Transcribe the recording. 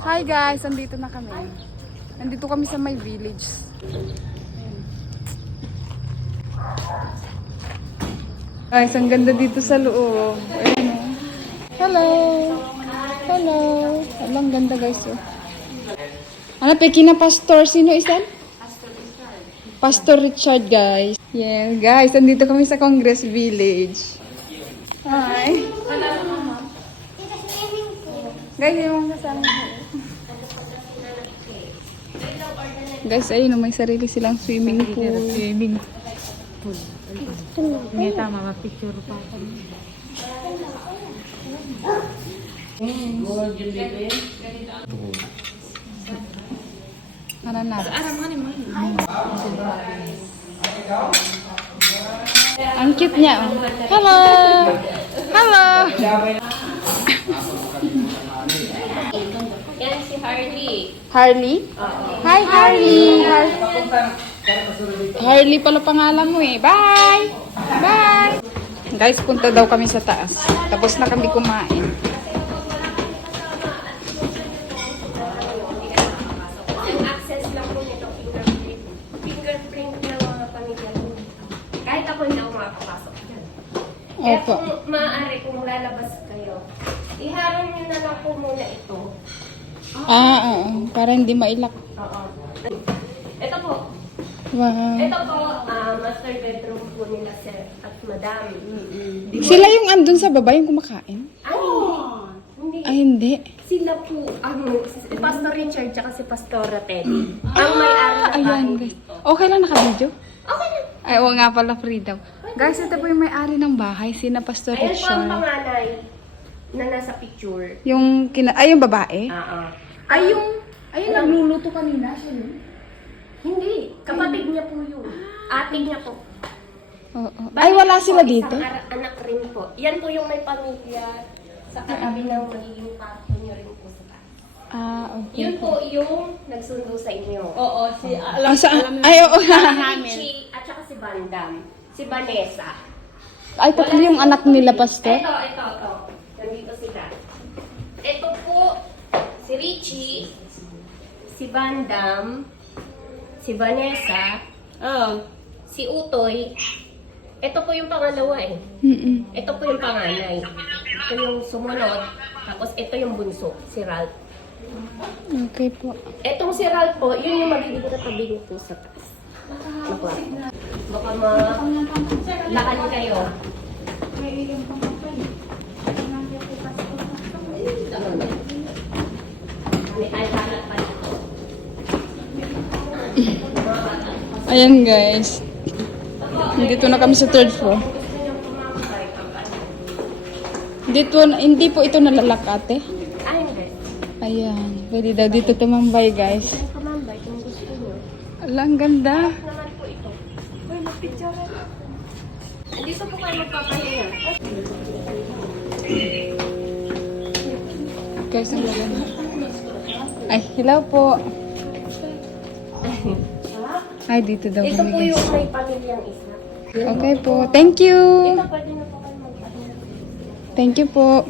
Hi guys, andito na kami. Nandito kami sa my village. Guys, ang ganda dito sa loob. Ayan o. Hello! Hello! Ang ganda guys oh. Ano, Pekina Pastor? Sino isan? Pastor Richard guys. Yeah, guys, andito kami sa Congress Village. Hi! Guys, yung kasama ko. Guys, ayun, may sarili silang swimming pool. Swimming pool. Hindi tama, mapicture pa kami. Haranap. Ang cute niya. Oh. Hello! Hello! Yan si Harley. Harley? Hi, Harley! Harley pala pangalan mo eh. Bye! Bye! Guys, punta daw kami sa taas. Tapos na kami kumain. Ang access lang po nito, fingerprint. Fingerprint ng mga pamilya po. Kahit ako hindi ako makapasok dyan. Kaya Opo. kung maaari, kung lalabas kayo, iharang nyo na lang po muna ito. Oo. Para hindi mailak. Oo. Ito po. Wow. Ito po, master bedroom po nila sir at madam. Sila yung andun sa baba, yung kumakain? Ay, hindi. Ay, hindi. Sila po, si Pastor Richard at si Pastora Teddy. Ang may-ari ng Ayan, bahay guys. dito. Okay lang naka-video? Okay na. Ay, oo nga pala, freedom. Guys, ito po yung may-ari ng bahay, sina Pastor Ayan po ang Richard. panganay na nasa picture. Yung yung babae? Ay, yung... nagluluto kanina siya yun. Hindi. Kapatid niya po yun. Ate niya po. Oo. Ay, wala Bakit sila po, dito? Isang anak rin po. Yan po yung may pamilya sa katabi ng magiging parto niyo rin po sa taas. Ah, okay. Yun po yung nagsundo sa inyo. Oo, si Ah, ay, oo. Si at saka si Bandam. Si Vanessa. Ay, tatlo yung anak nila, Pastor? Ito. Nandito sila. Ito po, si Richie, si Bandam, si Vanessa, si Utoy. Ito po yung pangalawa eh. Mm-mm. Ito po yung panganay. Ito yung sumunod. Tapos ito yung bunso, si Ralph. Okay po. Etong si Ralph po, yun yung magiging katabi niyo po sa taas. Baka lakan kayo. May alkalat pa dito. Ayan, guys. Dito na kami sa third floor. Hindi po ito nalalak, ate. Ay, hindi. Ayan. Pwede daw dito tumambay, guys. Kamambay kung gusto niyo. Ala, ang ganda. Naman po ito. Uy, mag-picture na. Andito po kayo magpapahinga. Guys, ang ganda. Ay, hello po. Ay, dito daw Ito kami, po guys. yung may pamilyang isa. Okay po. Thank you. Ito pwede na po kayo magpahinga. Thank you po.